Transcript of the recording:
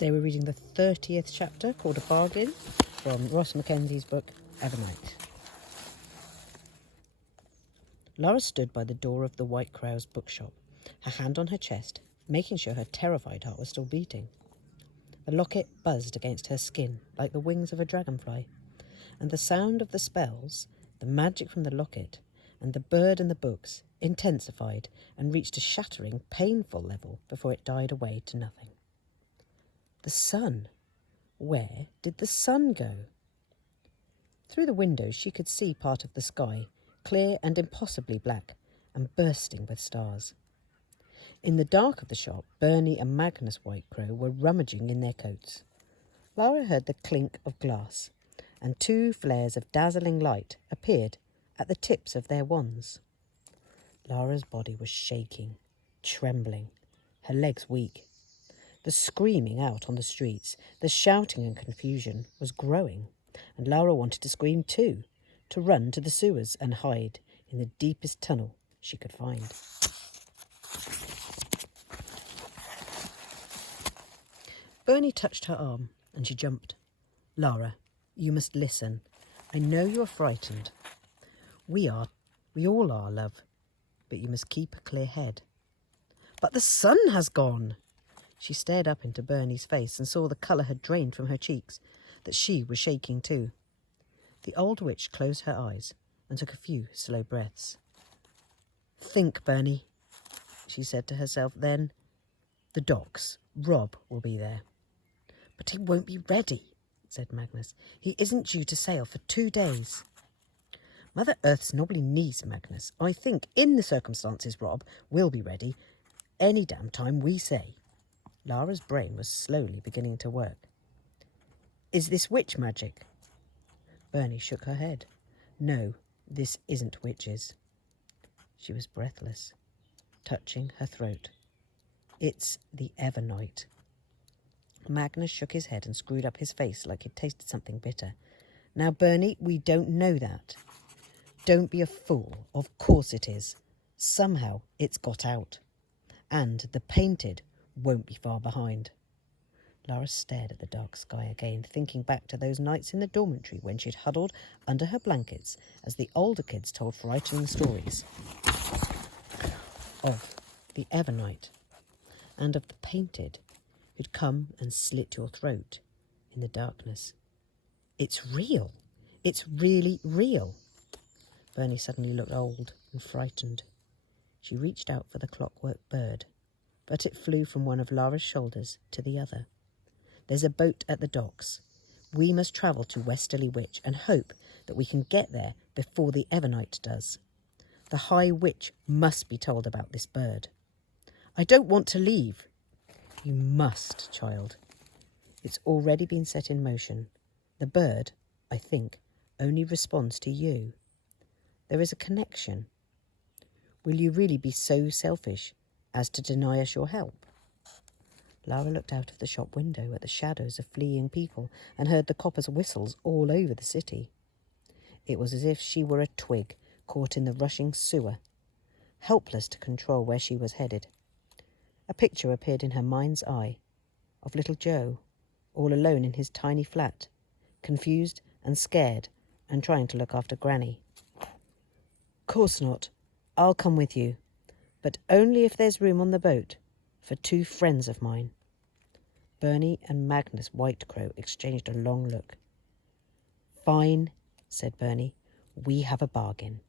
Today we're reading the 30th chapter, called A Bargain, from Ross Mackenzie's book, EVERNIGHT. Lara stood by the door of the White Crow's bookshop, her hand on her chest, making sure her terrified heart was still beating. The locket buzzed against her skin like the wings of a dragonfly, and the sound of the spells, the magic from the locket, and the bird and the books intensified and reached a shattering, painful level before it died away to nothing. The sun. Where did the sun go? Through the windows she could see part of the sky, clear and impossibly black, and bursting with stars. In the dark of the shop, Bernie and Magnus Whitecrow were rummaging in their coats. Lara heard the clink of glass, and two flares of dazzling light appeared at the tips of their wands. Lara's body was shaking, trembling, her legs weak. The screaming out on the streets, the shouting and confusion was growing, and Lara wanted to scream too, to run to the sewers and hide in the deepest tunnel she could find. Bernie touched her arm, and she jumped. "Lara, you must listen. I know you are frightened. We all are, love, but you must keep a clear head." "But the sun has gone!" She stared up into Bernie's face and saw the colour had drained from her cheeks, that she was shaking too. The old witch closed her eyes and took a few slow breaths. "Think, Bernie," she said to herself then. "The docks. Rob will be there." "But he won't be ready," said Magnus. "He isn't due to sail for 2 days." "Mother Earth's knobbly knees, Magnus. I think, in the circumstances, Rob will be ready any damn time we say." Lara's brain was slowly beginning to work. "Is this witch magic?" Bernie shook her head. "No, this isn't witches." She was breathless, touching her throat. "It's the EVERNIGHT." Magnus shook his head and screwed up his face like he'd tasted something bitter. "Now, Bernie, we don't know that. Don't be a fool. Of course it is. Somehow it's got out. And the painted won't be far behind." Lara stared at the dark sky again, thinking back to those nights in the dormitory when she'd huddled under her blankets as the older kids told frightening stories of the EVERNIGHT and of the painted who'd come and slit your throat in the darkness. "It's real. It's really real." Bernie suddenly looked old and frightened. She reached out for the clockwork bird, but it flew from one of Lara's shoulders to the other. "There's a boat at the docks. We must travel to Westerly Witch and hope that we can get there before the EVERNIGHT does. The High Witch must be told about this bird." "I don't want to leave." "You must, child. It's already been set in motion. The bird, I think, only responds to you. There is a connection. Will you really be so selfish as to deny us your help?" Lara looked out of the shop window at the shadows of fleeing people and heard the coppers' whistles all over the city. It was as if she were a twig caught in the rushing sewer, helpless to control where she was headed. A picture appeared in her mind's eye of little Joe, all alone in his tiny flat, confused and scared and trying to look after Granny. "Course not. I'll come with you, but only if there's room on the boat for 2 friends of mine." Bernie and Magnus Whitecrow exchanged a long look. "Fine," said Bernie. "We have a bargain."